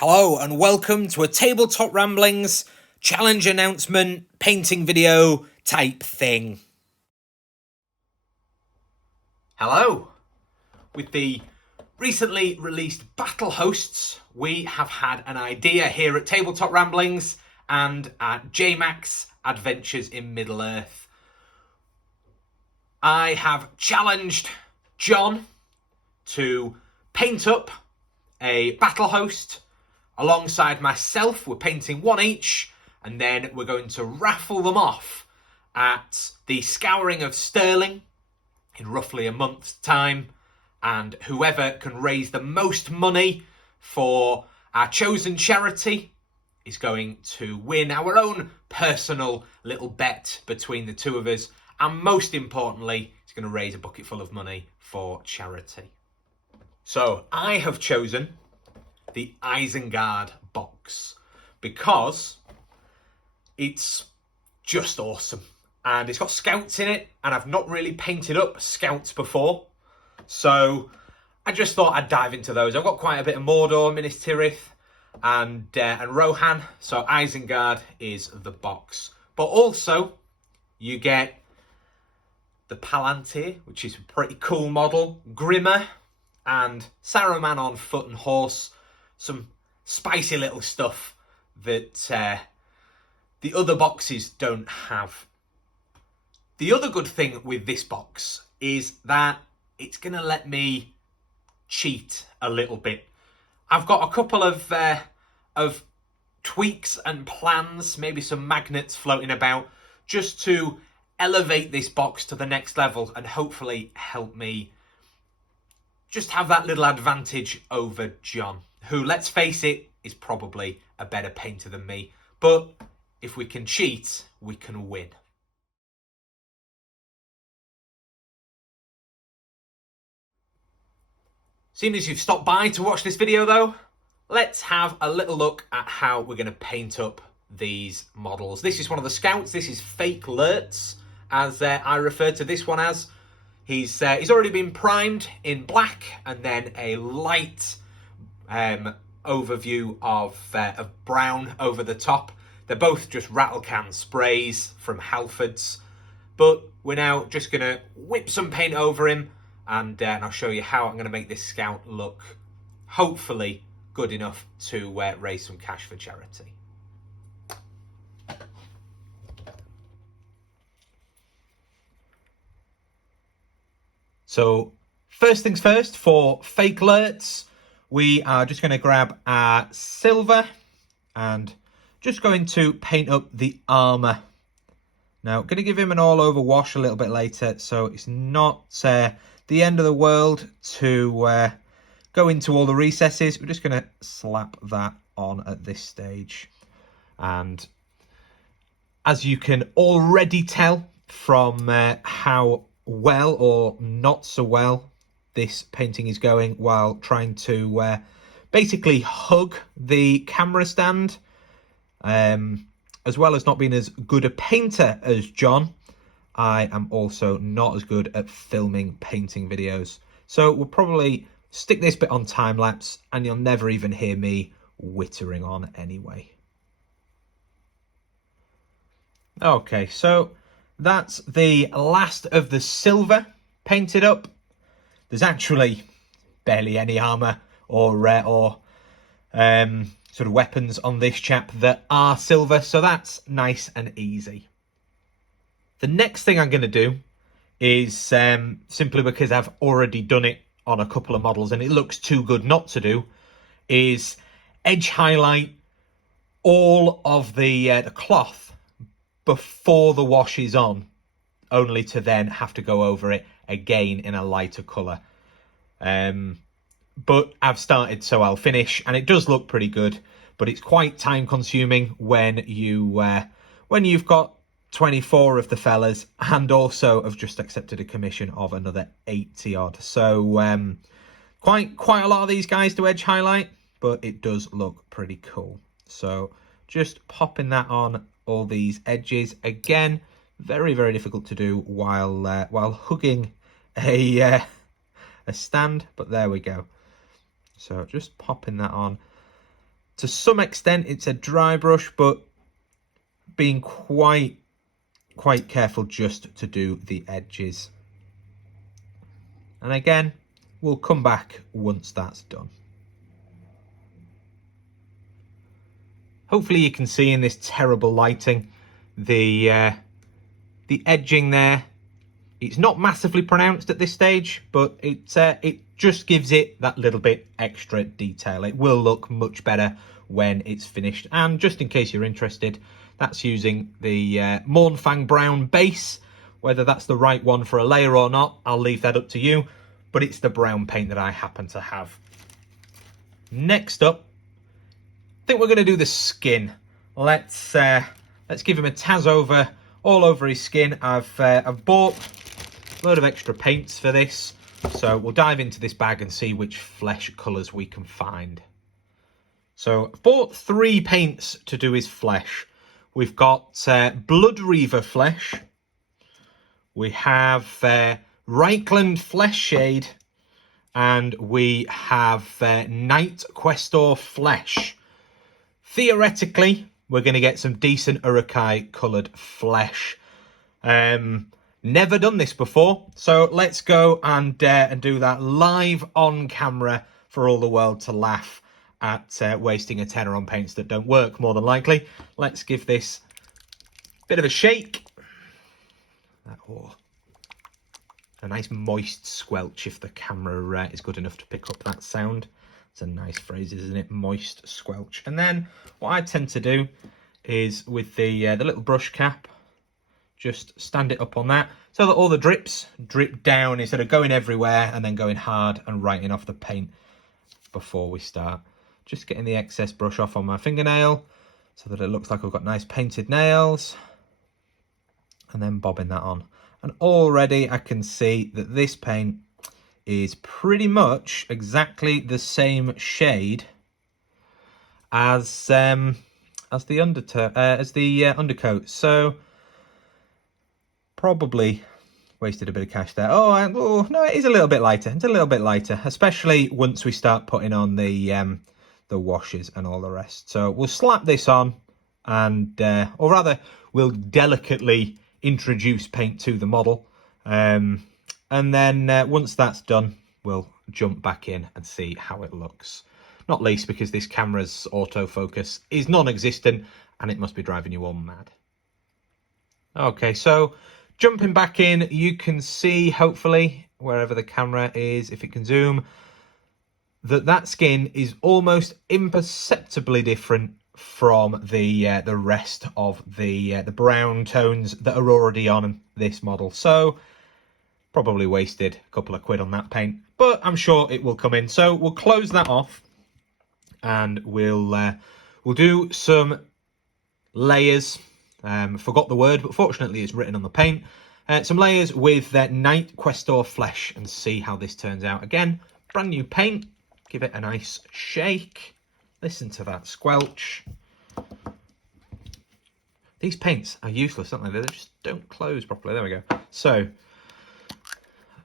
Hello and welcome to a Tabletop Ramblings challenge announcement painting video type thing. Hello! With the recently released Battle Hosts, we have had an idea here at Tabletop Ramblings and at Macc's Adventures in Middle-earth. I have challenged John to paint up a battle host. Alongside myself, we're painting one each, and then we're going to raffle them off at the Scouring of Stirling in roughly a month's time. And whoever can raise the most money for our chosen charity is going to win our own personal little bet between the two of us. And most importantly, it's going to raise a bucket full of money for charity. So I have chosen the Isengard box because it's just awesome, and it's got scouts in it, and I've not really painted up scouts before, so I just thought I'd dive into those. I've got quite a bit of Mordor, Minas Tirith and Rohan, so Isengard is the box. But also you get the Palantir, which is a pretty cool model, Grimmer, and Saruman on foot and horse. Some spicy little stuff that the other boxes don't have. The other good thing with this box is that it's going to let me cheat a little bit. I've got a couple of tweaks and plans, maybe some magnets floating about, just to elevate this box to the next level and hopefully help me just have that little advantage over John, who, let's face it, is probably a better painter than me. But if we can cheat, we can win. Seeing as you've stopped by to watch this video though, let's have a little look at how we're going to paint up these models. This is one of the scouts. This is Fake Lertz, as I refer to this one as. He's already been primed in black, and then a light overview of brown over the top. They're both just rattle can sprays from Halfords, but we're now just going to whip some paint over him, and I'll show you how I'm going to make this scout look hopefully good enough to raise some cash for charity. So first things first, for Fake Lertz, we are just going to grab our silver and just going to paint up the armour. Now, going to give him an all-over wash a little bit later, so it's not the end of the world to go into all the recesses. We're just going to slap that on at this stage. And as you can already tell from how well or not so well this painting is going while trying to basically hug the camera stand, as well as not being as good a painter as John, I am also not as good at filming painting videos. So we'll probably stick this bit on time-lapse and you'll never even hear me whittering on anyway. Okay, so that's the last of the silver painted up. There's actually barely any armour or sort of weapons on this chap that are silver, so that's nice and easy. The next thing I'm going to do is, simply because I've already done it on a couple of models and it looks too good not to do, is edge highlight all of the cloth before the wash is on, only to then have to go over it again in a lighter colour. But I've started, so I'll finish, and it does look pretty good, but it's quite time consuming when you've got 24 of the fellas and also have just accepted a commission of another 80 odd. So quite a lot of these guys to edge highlight, but it does look pretty cool. So just popping that on all these edges. Again, very, very difficult to do while hugging a stand, but there we go. So just popping that on. To some extent, it's a dry brush, but being quite careful just to do the edges. And again, we'll come back once that's done. Hopefully you can see in this terrible lighting, the edging there. It's not massively pronounced at this stage, but it just gives it that little bit extra detail. It will look much better when it's finished. And just in case you're interested, that's using the Mournfang Brown base. Whether that's the right one for a layer or not, I'll leave that up to you. But it's the brown paint that I happen to have. Next up, I think we're going to do the skin. Let's give him a taz over all over his skin. I've bought a load of extra paints for this, so we'll dive into this bag and see which flesh colours we can find. So I've bought 3 paints to do his flesh. We've got Blood Reaver flesh. We have Reichland Flesh Shade, and we have Night Questor Flesh. Theoretically, we're going to get some decent Uruk coloured flesh. Never done this before, so let's go and do that live on camera for all the world to laugh at wasting a tenner on paints that don't work, more than likely. Let's give this a bit of a shake. Oh, a nice moist squelch if the camera is good enough to pick up that sound. It's a nice phrase, isn't it? Moist squelch. And then what I tend to do is with the little brush cap, just stand it up on that so that all the drips drip down instead of going everywhere and then going hard and writing off the paint before we start. Just getting the excess brush off on my fingernail so that it looks like I've got nice painted nails, and then bobbing that on. And already I can see that this paint is pretty much exactly the same shade as the undercoat. So probably wasted a bit of cash there. Oh no, it is a little bit lighter. It's a little bit lighter, especially once we start putting on the washes and all the rest. So we'll slap this on, and or rather, we'll delicately introduce paint to the model. And then once that's done, we'll jump back in and see how it looks. Not least because this camera's autofocus is non-existent and it must be driving you all mad. Okay, so jumping back in, you can see, hopefully, wherever the camera is, if it can zoom, that skin is almost imperceptibly different from the rest of the brown tones that are already on this model. So probably wasted a couple of quid on that paint, but I'm sure it will come in. So we'll close that off, and we'll do some layers. Forgot the word, but fortunately it's written on the paint. Some layers with Night Questor Flesh, and see how this turns out. Again, brand new paint. Give it a nice shake. Listen to that squelch. These paints are useless, aren't they? They just don't close properly. There we go. So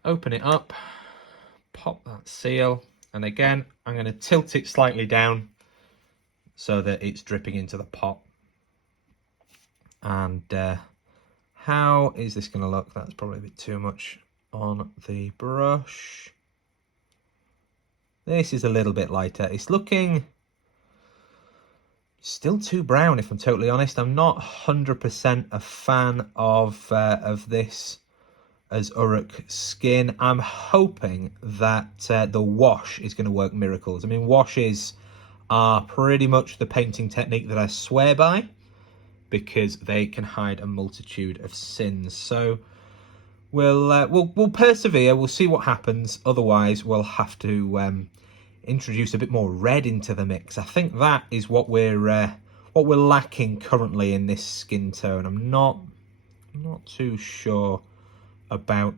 open it up, pop that seal, and again I'm going to tilt it slightly down so that it's dripping into the pot. And how is this going to look? That's probably a bit too much on the brush. This is a little bit lighter. It's looking still too brown, if I'm totally honest. I'm not 100% a fan of this as Uruk skin. I'm hoping that the wash is going to work miracles. I mean, washes are pretty much the painting technique that I swear by, because they can hide a multitude of sins. So we'll persevere. We'll see what happens. Otherwise, we'll have to introduce a bit more red into the mix. I think that is what we're lacking currently in this skin tone. I'm not too sure about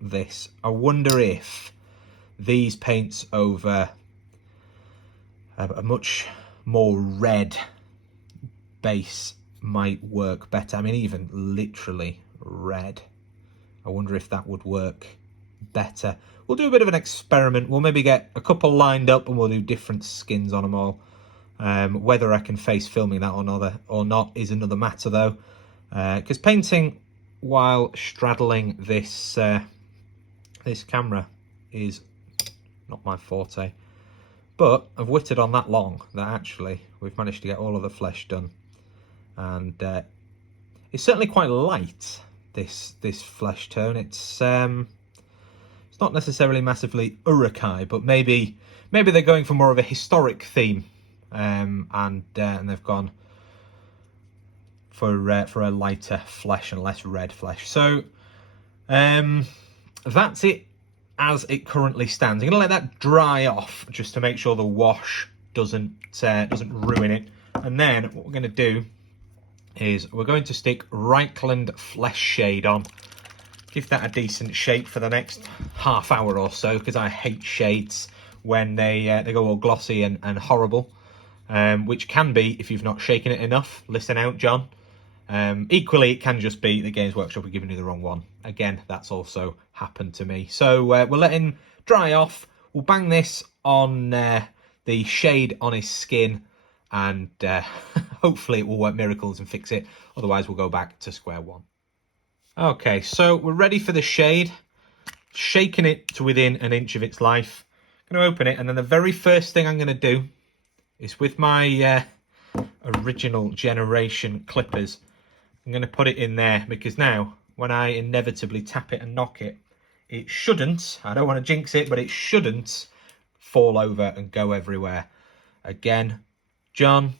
this. I wonder if these paints over a much more red base might work better. I mean, even literally red. I wonder if that would work better. We'll do a bit of an experiment. We'll maybe get a couple lined up and we'll do different skins on them all. Whether I can face filming that or not is another matter, though, because painting while straddling this this camera is not my forte. But I've witted on that long that actually we've managed to get all of the flesh done, and it's certainly quite light. This flesh tone. It's not necessarily massively Uruk, but maybe they're going for more of a historic theme, and they've gone for a lighter flesh and less red flesh. So that's it as it currently stands. I'm gonna let that dry off just to make sure the wash doesn't ruin it. And then what we're gonna do is we're going to stick Reichland Flesh Shade on. Give that a decent shake for the next half hour or so, because I hate shades when they go all glossy and horrible, which can be if you've not shaken it enough. Listen out, John. Equally, it can just be the Games Workshop are giving you the wrong one. Again, that's also happened to me. So we're letting dry off. We'll bang this on the shade on his skin, and hopefully it will work miracles and fix it. Otherwise, we'll go back to square one. Okay, so we're ready for the shade. Shaking it to within an inch of its life. I'm going to open it, and then the very first thing I'm going to do is with my original generation clippers, I'm going to put it in there, because now when I inevitably tap it and knock it, it shouldn't, I don't want to jinx it, but it shouldn't fall over and go everywhere. Again, John,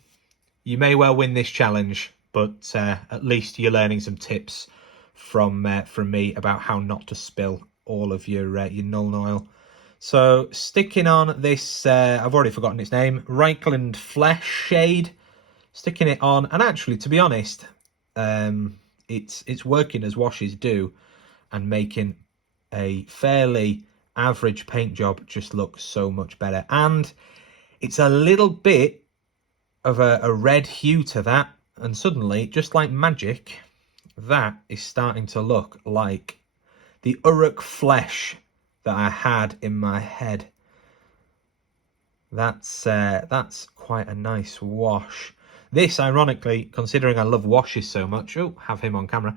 you may well win this challenge, but at least you're learning some tips from me about how not to spill all of your Nuln Oil. So sticking on this, I've already forgotten its name, Reichland Flesh Shade, sticking it on, and actually, to be honest, it's working as washes do, and making a fairly average paint job just look so much better. And it's a little bit of a red hue to that, and suddenly, just like magic, that is starting to look like the Uruk flesh that I had in my head. That's quite a nice wash. This, ironically, considering I love washes so much, have him on camera.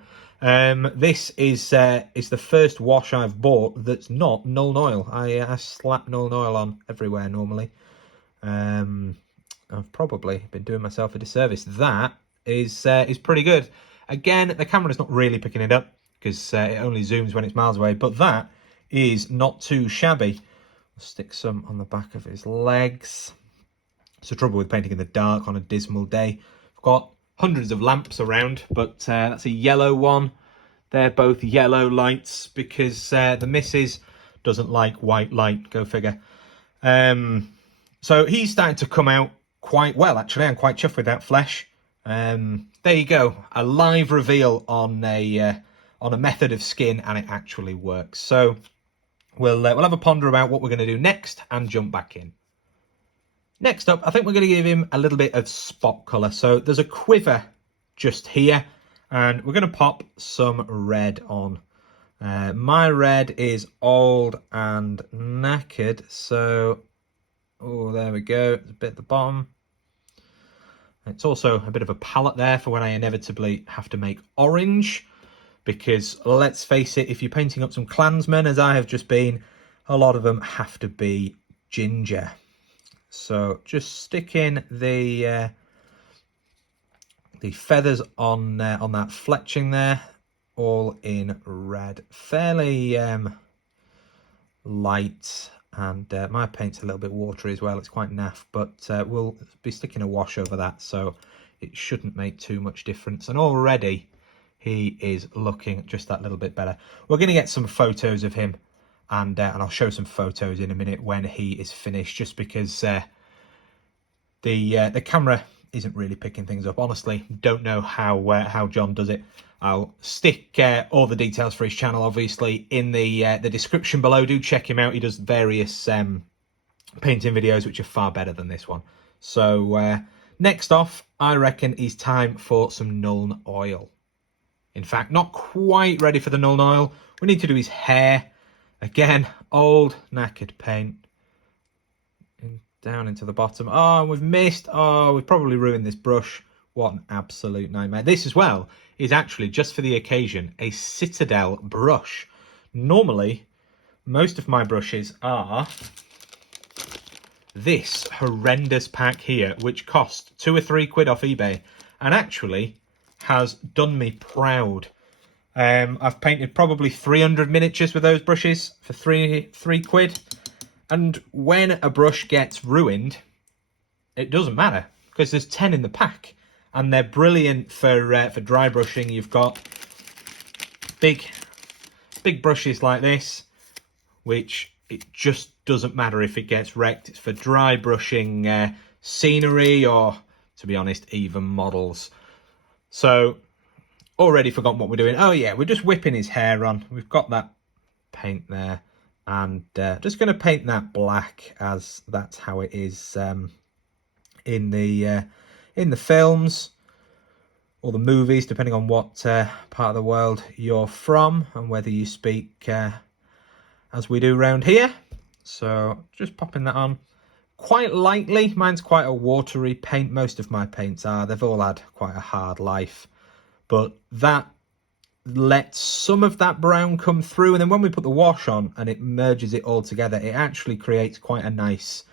This is the first wash I've bought that's not Nuln Oil. I slap Nuln Oil on everywhere normally. I've probably been doing myself a disservice. That is pretty good. Again, the camera's not really picking it up because it only zooms when it's miles away, but that is not too shabby. I'll stick some on the back of his legs. It's the trouble with painting in the dark on a dismal day. I've got hundreds of lamps around, but that's a yellow one. They're both yellow lights because the missus doesn't like white light, go figure. So he's starting to come out quite well, actually. I'm quite chuffed with that flesh. There you go, a live reveal on a method of skin, and it actually works. So we'll have a ponder about what we're going to do next and jump back in. Next up, I think we're going to give him a little bit of spot colour. So there's a quiver just here, and we're going to pop some red on. My red is old and knackered, so there we go. It's a bit at the bottom. It's also a bit of a palette there for when I inevitably have to make orange, because let's face it, if you're painting up some clansmen, as I have just been, a lot of them have to be ginger. So just sticking the feathers on that fletching there, all in red, fairly light. And my paint's a little bit watery as well. It's quite naff, but we'll be sticking a wash over that, so it shouldn't make too much difference. And already he is looking just that little bit better. We're going to get some photos of him, and I'll show some photos in a minute when he is finished, just because the camera isn't really picking things up. Honestly, don't know how John does it. I'll stick all the details for his channel, obviously, in the description below. Do check him out. He does various painting videos, which are far better than this one. So next off, I reckon is time for some Nuln Oil. In fact, not quite ready for the Nuln Oil. We need to do his hair. Again, old, knackered paint. down into the bottom. Oh, we've missed. Oh, we've probably ruined this brush. What an absolute nightmare. This as well is actually, just for the occasion, a Citadel brush. Normally, most of my brushes are this horrendous pack here, which cost £2 or £3 off eBay, and actually has done me proud. I've painted probably 300 miniatures with those brushes for £3. And when a brush gets ruined, it doesn't matter, because there's 10 in the pack. And they're brilliant for dry brushing. You've got big brushes like this, which it just doesn't matter if it gets wrecked. It's for dry brushing scenery, or, to be honest, even models. So, already forgotten what we're doing. Oh yeah, we're just whipping his hair on. We've got that paint there. And just going to paint that black, as that's how it is in the films or the movies, depending on what part of the world you're from and whether you speak as we do around here. So just popping that on quite lightly. Mine's quite a watery paint. Most of my paints are. They've all had quite a hard life, but that lets some of that brown come through, and then when we put the wash on and it merges it all together, it actually creates quite a nice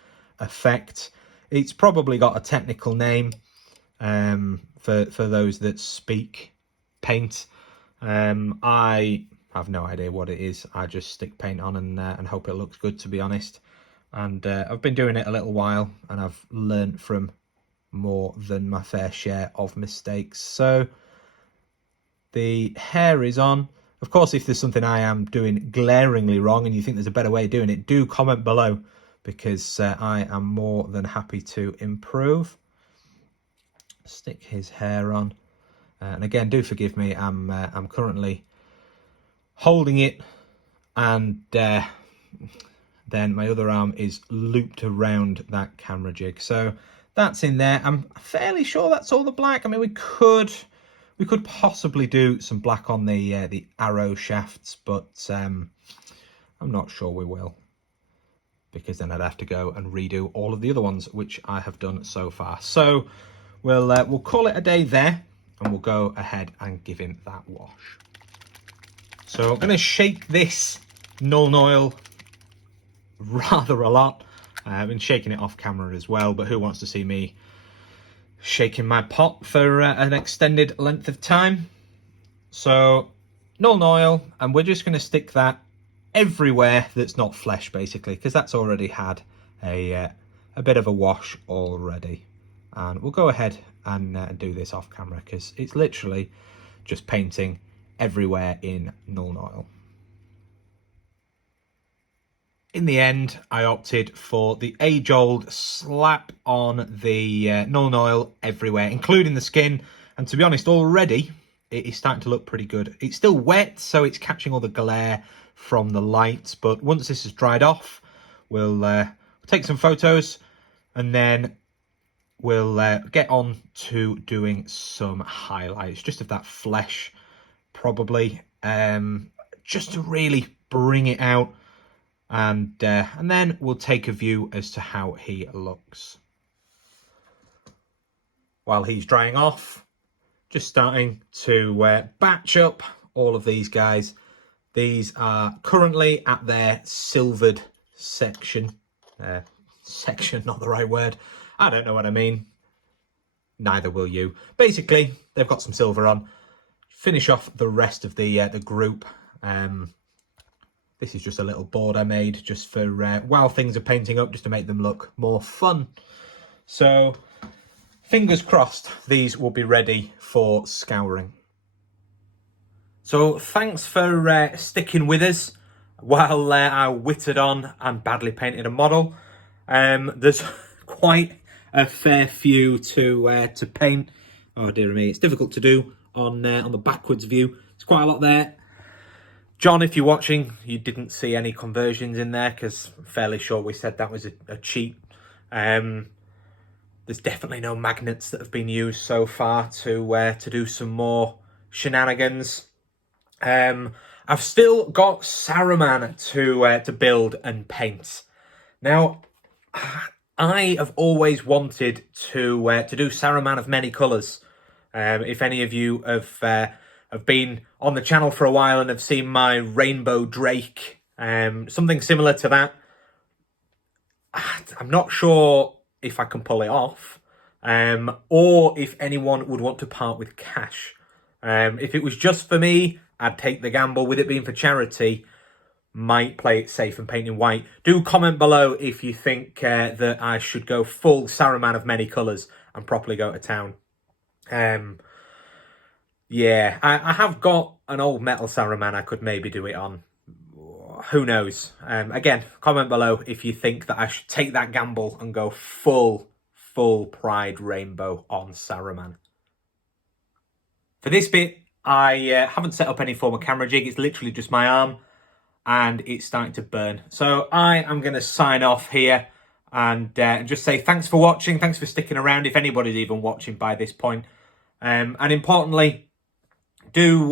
effect. It's probably got a technical name for those that speak paint. I have no idea what it is. I just stick paint on and hope it looks good, to be honest. And I've been doing it a little while, and I've learned from more than my fair share of mistakes. So the hair is on. Of course, if there's something I am doing glaringly wrong and you think there's a better way of doing it, do comment below, because I am more than happy to improve. Stick his hair on. And again, do forgive me, I'm currently holding it, and then my other arm is looped around that camera jig. So that's in there. I'm fairly sure that's all the black. I mean, we could possibly do some black on the arrow shafts, but I'm not sure we will, because then I'd have to go and redo all of the other ones, which I have done so far. So we'll call it a day there, and we'll go ahead and give him that wash. So I'm going to shake this Nuln Oil rather a lot. I've been shaking it off camera as well, but who wants to see me shaking my pot for an extended length of time? So Nuln Oil, and we're just going to stick that everywhere that's not flesh, basically, because that's already had a bit of a wash already. And we'll go ahead and do this off camera, because it's literally just painting everywhere in Nuln Oil. In the end, I opted for the age-old slap on the Nuln Oil everywhere, including the skin. And to be honest, already it is starting to look pretty good. It's still wet, so it's catching all the glare from the lights. But once this has dried off, we'll take some photos, and then we'll get on to doing some highlights, just of that flesh, probably, just to really bring it out. And then we'll take a view as to how he looks. While he's drying off, just starting to batch up all of these guys. These are currently at their silvered section. Section, not the right word. I don't know what I mean. Neither will you. Basically, they've got some silver on. Finish off the rest of the group. This is just a little board I made just for while things are painting up, just to make them look more fun. So, fingers crossed, these will be ready for scouring. So, thanks for sticking with us while I wittered on and badly painted a model. There's quite a fair few to paint. Oh dear me, it's difficult to do on the backwards view. There's quite a lot there. John, if you're watching, you didn't see any conversions in there, because I'm fairly sure we said that was a cheat. There's definitely no magnets that have been used so far to do some more shenanigans. I've still got Saruman to build and paint. Now, I have always wanted to do Saruman of many colours. If any of you have been on the channel for a while and have seen my Rainbow Drake, something similar to that, I'm not sure if I can pull it off, or if anyone would want to part with cash. If it was just for me, I'd take the gamble. With it being for charity, might play it safe and paint in white. Do comment below if you think that I should go full Saruman of many colours and properly go to town. Yeah, I have got an old metal Saruman I could maybe do it on. Who knows? Again, comment below if you think that I should take that gamble and go full Pride Rainbow on Saruman. For this bit, I haven't set up any form of camera jig. It's literally just my arm, and it's starting to burn. So I am going to sign off here and just say thanks for watching. Thanks for sticking around, if anybody's even watching by this point. And importantly, do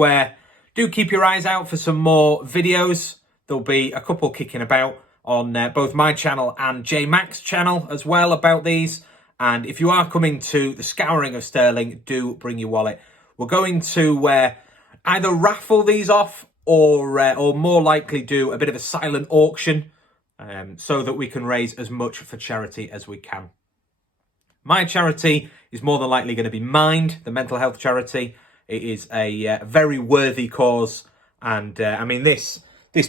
keep your eyes out for some more videos. There'll be a couple kicking about on both my channel and Macc's channel as well about these. And if you are coming to the Scouring of Stirling, do bring your wallet. We're going to either raffle these off or more likely do a bit of a silent auction so that we can raise as much for charity as we can. My charity is more than likely going to be Mind, the mental health charity. It is a very worthy cause, and I mean this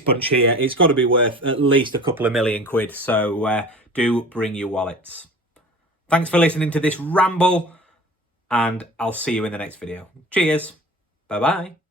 bunch here, it's got to be worth at least a couple of million quid, so do bring your wallets. Thanks for listening to this ramble, and I'll see you in the next video. Cheers. Bye-bye.